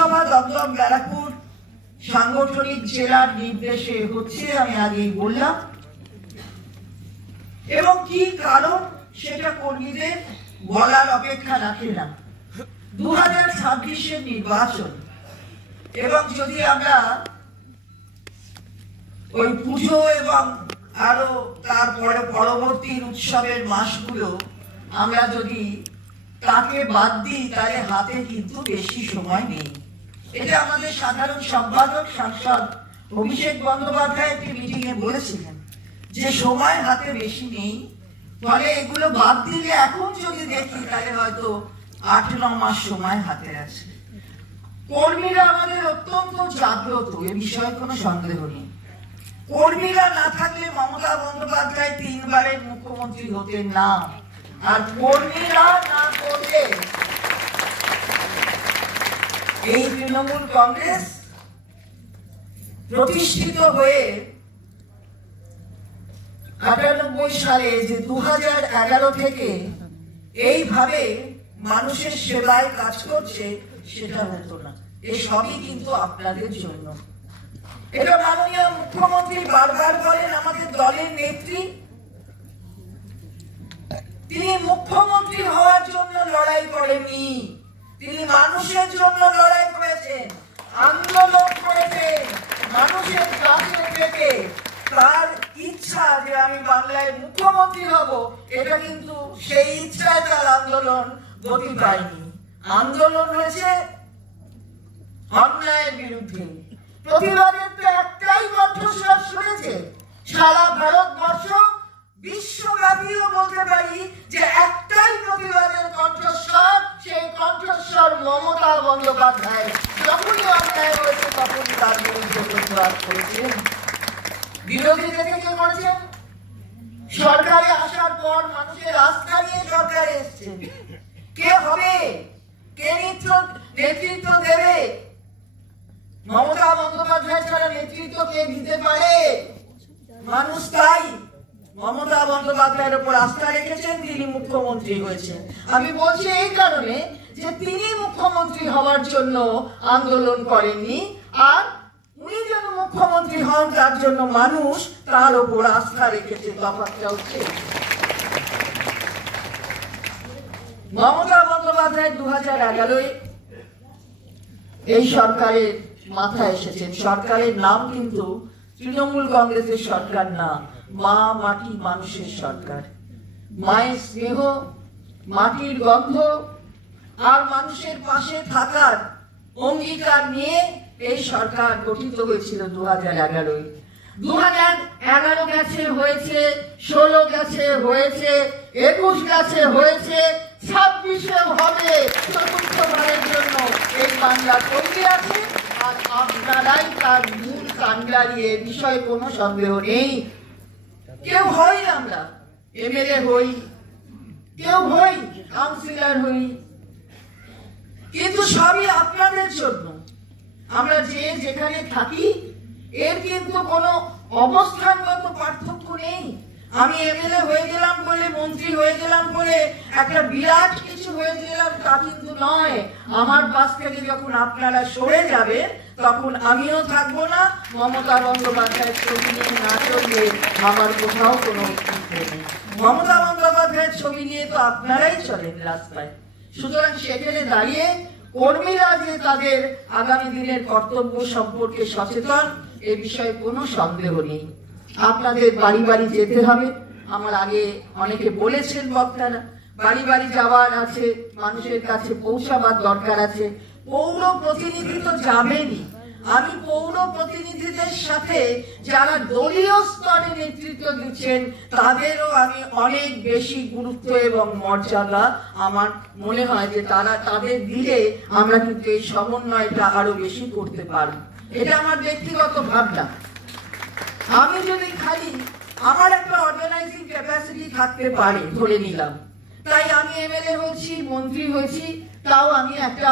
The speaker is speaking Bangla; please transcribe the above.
পৌরসভা দমদম ব্যারাকপুর সাংগঠনিক জেলার নির্দেশে হচ্ছে, আমি আগেই বললাম, এবং কি কারণ সেটা কর্মীদের বলার অপেক্ষা রাখে না। 2026-এর নির্বাচন, এবং যদি আমরা ওই পুজো এবং আরো তারপরে পরবর্তী উৎসবের মাসগুলো আমরা যদি তাকে বাদ দিই, তাহলে হাতে কিন্তু বেশি সময় নেই। এটা আমাদের সাধারণ সম্পাদক সাংসদ অভিষেক বন্দ্যোপাধ্যায় একটি মিটিং এ বলেছিলেন যে সময় হাতে বেশি নেই, ফলে এগুলো বাদ দিলে এখন যদি দেখি তাহলে হয়তো 8-9 মাস সময় হাতে আছে। কর্মীরা আমাদের অত্যন্ত জাগ্রত, এ বিষয়ে কোনো সন্দেহ নেই। কর্মীরা না থাকলে মমতা বন্দ্যোপাধ্যায় 3 বারের মুখ্যমন্ত্রী হতেন না, আর কর্মীরা না করলে এই তৃণমূল কংগ্রেস প্রতিষ্ঠিত হয়ে 98 সালে যে 2011 থেকে এইভাবে মানুষের সেবায় কাজ করছে, সেটা হতো না। এই সবই কিন্তু আপনাদের জন্য। এটা মাননীয় মুখ্যমন্ত্রী বারবার বলেন, আমাদের দলের নেত্রী, তিনি মুখ্যমন্ত্রী হওয়ার জন্য লড়াই করেননি, তিনি মানুষের জন্য লড়াই করেছেন, আন্দোলন করেছেন, মানুষের কাছে থেকে। তার ইচ্ছা যে আমি বাংলায় মুখ্যমন্ত্রী হব, এটা কিন্তু সেই ইচ্ছায় তার আন্দোলন গতি পায়নি। আন্দোলন হয়েছে অন্যায়ের বিরুদ্ধে। প্রতিবাদের তো একটাই কণ্ঠস্বর শুনেছে সারা ভারতবর্ষ, বিশ্বব্যাপীও বলতে পারি যে একটাই প্রতিবাদের কণ্ঠস্বর, সেই কণ্ঠস্বর মমতা বন্দ্যোপাধ্যায়। যখনই অন্যায় হয়েছে তখনই তার বিরুদ্ধে প্রতিবাদ করেছেন। বিরোধীরা থেকে করেছেন, সরকারে আসার পর মানুষের আস্থা নিয়ে সরকারে এসছেন। কে হবে, কে নেতৃত্ব দেবে? মমতা বন্দ্যোপাধ্যায় ছাড়া নেতৃত্ব কে দিতে পারে? মানুষ তাই মমতা বন্দ্যোপাধ্যায়ের উপর আস্থা রেখেছেন, তিনি মুখ্যমন্ত্রী হয়েছেন। আমি বলছি এই কারণে যে তিনি মুখ্যমন্ত্রী হওয়ার জন্য আন্দোলন করেননি, আর উনি যেন মুখ্যমন্ত্রী হন তার জন্য মানুষ তার উপর আস্থা রেখেছে। তফাৎটা হচ্ছে মমতা বন্দ্যোপাধ্যায় 2011-এ এই সরকারের মাথায় এসেছেন। সরকারের নাম কিন্তু তৃণমূল কংগ্রেসের সরকার না, মা মাটি মানুষের সরকার। মায়ের স্নেহ, মাটির গন্ধ আর মানুষের পাশে থাকার অঙ্গীকার নিয়ে এই সরকার গঠিত হয়েছিল 2011-এ। 2011 গেছে হয়েছে, 16 গেছে হয়েছে, 21 গেছে হয়েছে, 26-এ হবে। চতুর্থবারের জন্য এই বাংলা তৈরি আছে, আর আপনারাই তার মূল কাণ্ডারি, এ বিষয়ে কোনো সন্দেহ নেই। কেউ হই, আমরা এমএলএ হই, কেউ হই কাউন্সিলর হই, কিন্তু সবই আপনাদের জন্য। আমরা যে যেখানে থাকি এর কিন্তু কোনো অবস্থানগত পার্থক্য নেই। আমি এমএলএ হয়ে গেলাম বলে, মন্ত্রী হয়ে গেলাম বলে একটা বিরাট কিছু হয়ে গেলাম তা কিন্তু নয়। আমার পাশ থেকে যখন আপনারা সরে যাবে তখন আমিও থাকবো না। মমতা বন্দ্যোপাধ্যায়ের ছবি নিয়ে না চললে আমার কোথাও কোনো অস্তিত্ব নেই। মমতা বন্দ্যোপাধ্যায়ের ছবি নিয়ে তো আপনারাই চলেন রাস্তায়। সুতরাং সেখানে দাঁড়িয়ে কর্মীরা যে তাদের আগামী দিনের কর্তব্য সম্পর্কে সচেতন, এ বিষয়ে কোনো সন্দেহ নেই। আপনাদের বাড়ি বাড়ি যেতে হবে। আমার আগে অনেকে বলেছেন বক্তারা, বাড়ি বাড়ি যাওয়ার আছে, মানুষের কাছে পৌঁছাবার দরকার আছে। পৌর প্রতিনিধি তো যাবেনই, আমি পৌর প্রতিনিধিদের সাথে যারা দলীয় স্তরে নেতৃত্ব দিচ্ছেন তাদেরও আমি অনেক বেশি গুরুত্ব এবং মর্যাদা আমার মনে হয় যে তাদের দিলে আমরা কিন্তু এই সমন্বয়টা আরো বেশি করতে পারব। এটা আমার ব্যক্তিগত ভাবনা। আমি যদি খালি আমার একটা অর্গানাইজিং ক্যাপাসিটি থাকতে পারে ধরে নিলাম, তাই আমি এমএলএ হয়েছি, মন্ত্রী হয়েছি, তাও আমি একটা